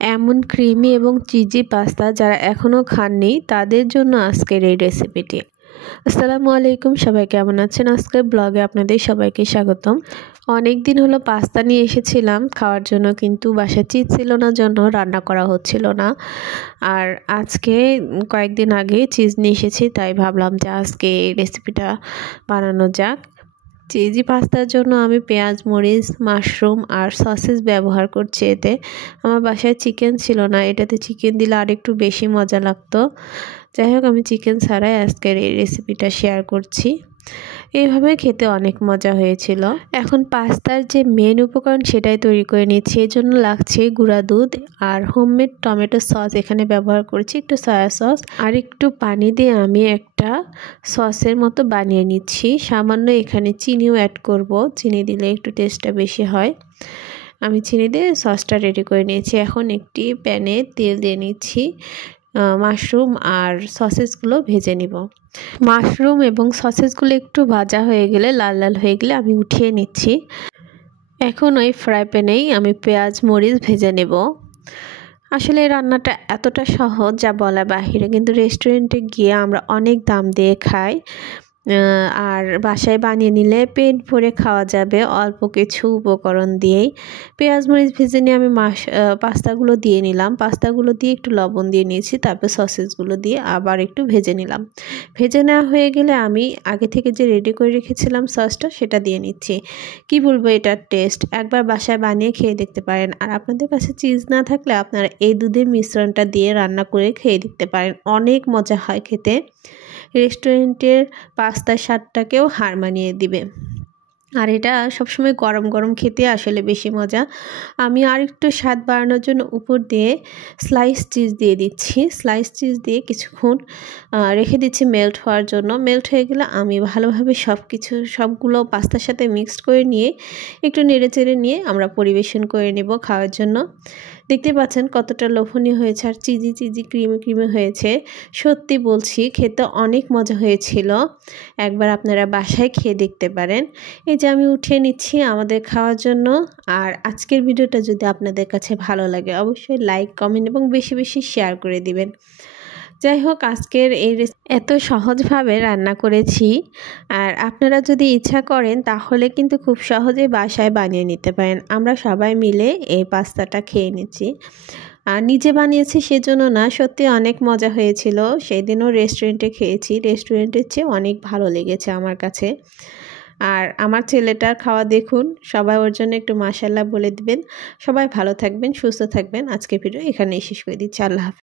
এমন ক্রিমি এবং cheesy pasta যারা এখনও খাননি তাদের জন্য আজকের এই রেসিপিটি। আসসালামু আলাইকুম, সবাই কেমন আছেন? আজকের ব্লগে আপনাদের সবাইকে স্বাগতম। অনেক দিন হলো পাস্তা নিয়ে এসেছিলাম খাওয়ার জন্য, কিন্তু বাসায় চিজ ছিল না জন্য রান্না করা হচ্ছিল না। আর আজকে কয়েকদিন আগে চিজ নিয়ে এসেছি, তাই ভাবলাম যে আজকে এই রেসিপিটা বানানো যাক। চিজি পাস্তার জন্য আমি পেঁয়াজ, মরিচ, মাশরুম আর সসেস ব্যবহার করছি। এতে আমার বাসায় চিকেন ছিল না, এটাতে চিকেন দিলে আরেকটু বেশি মজা লাগতো। যাই হোক, আমি চিকেন ছাড়াই আজকের এই রেসিপিটা শেয়ার করছি। এইভাবে খেতে অনেক মজা হয়েছিল। এখন পাস্তার যে মেন উপকরণ সেটাই তৈরি করে নিচ্ছি। এর জন্য লাগছে গুঁড়া দুধ আর হোমমেড টমেটো সস এখানে ব্যবহার করছি, একটু সয়া সস আর একটু পানি দিয়ে আমি একটা সসের মতো বানিয়ে নিচ্ছি। সামান্য এখানে চিনিও অ্যাড করব, চিনি দিলে একটু টেস্টটা বেশি হয়। আমি চিনি দিয়ে সসটা রেডি করে নিয়েছি। এখন একটি প্যানে তেল দিয়ে নিচ্ছি, মাশরুম আর সসেসগুলো ভেজে নিব। মাশরুম এবং সসেসগুলো একটু ভাজা হয়ে গেলে, লাল লাল হয়ে গেলে আমি উঠিয়ে নিচ্ছি। এখন ওই ফ্রাই প্যানেই আমি পেঁয়াজ মরিচ ভেজে নেব। আসলে এই রান্নাটা এতটা সহজ যা বলা বাহিরে, কিন্তু রেস্টুরেন্টে গিয়ে আমরা অনেক দাম দিয়ে খাই। আর বাসায় বানিয়ে নিলে পেট ভরে খাওয়া যাবে অল্প কিছু উপকরণ দিয়েই। পেঁয়াজ মরিচ ভেজে নিয়ে আমি পাস্তাগুলো দিয়ে নিলাম। পাস্তাগুলো দিয়ে একটু লবণ দিয়ে নিয়েছি, তারপর সসেসগুলো দিয়ে আবার একটু ভেজে নিলাম। ভেজে নেওয়া হয়ে গেলে আমি আগে থেকে যে রেডি করে রেখেছিলাম সসটা, সেটা দিয়ে নিচ্ছি। কি বলবো, এটার টেস্ট একবার বাসায় বানিয়ে খেয়ে দেখতে পারেন। আর আপনাদের কাছে চিজ না থাকলে আপনারা এই দুধের মিশ্রণটা দিয়ে রান্না করে খেয়ে দেখতে পারেন, অনেক মজা হয় খেতে। রেস্টুরেন্টের পাস্তার স্বাদটাকেও হার মানিয়ে দিবে। আর এটা সবসময় গরম গরম খেতে আসলে বেশি মজা। আমি আর একটু স্বাদ বাড়ানোর জন্য উপর দিয়ে স্লাইস চিজ দিয়ে দিচ্ছি। স্লাইস চিজ দিয়ে কিছুক্ষণ রেখে দিচ্ছি মেল্ট হওয়ার জন্য। মেল্ট হয়ে গেলে আমি ভালোভাবে সবগুলো পাস্তার সাথে মিক্সড করে নিয়ে একটু নেড়েচেড়ে নিয়ে আমরা পরিবেশন করে নেব খাওয়ার জন্য। দেখতে পাচ্ছেন কতটা লোভনীয় হয়েছে আর চিজি চিজি ক্রিমি ক্রিমি হয়েছে। সত্যি বলছি, খেতে অনেক মজা হয়েছিল। একবার আপনারা বাসায় খেয়ে দেখতে পারেন। এই যে আমি উঠিয়ে নিচ্ছি আমাদের খাওয়ার জন্য। আর আজকের ভিডিওটা যদি আপনাদের কাছে ভালো লাগে অবশ্যই লাইক, কমেন্ট এবং বেশি বেশি শেয়ার করে দিবেন। যাই হোক, আজকের এই এত সহজভাবে রান্না করেছি। আর আপনারা যদি ইচ্ছা করেন তাহলে কিন্তু খুব সহজেই বাসায় বানিয়ে নিতে পারেন। আমরা সবাই মিলে এই পাস্তাটা খেয়ে নিচ্ছি। আর নিজে বানিয়েছি সেজন্য না, সত্যি অনেক মজা হয়েছিল। সেই দিনও রেস্টুরেন্টে খেয়েছি, রেস্টুরেন্টের চেয়ে অনেক ভালো লেগেছে আমার কাছে। আর আমার ছেলেটার খাওয়া দেখুন, সবাই ওর জন্য একটু মাশাআল্লাহ বলে দিবেন। সবাই ভালো থাকবেন, সুস্থ থাকবেন। আজকের ভিডিও এখানেই শেষ করে দিচ্ছি। আল্লাহ হাফেজ।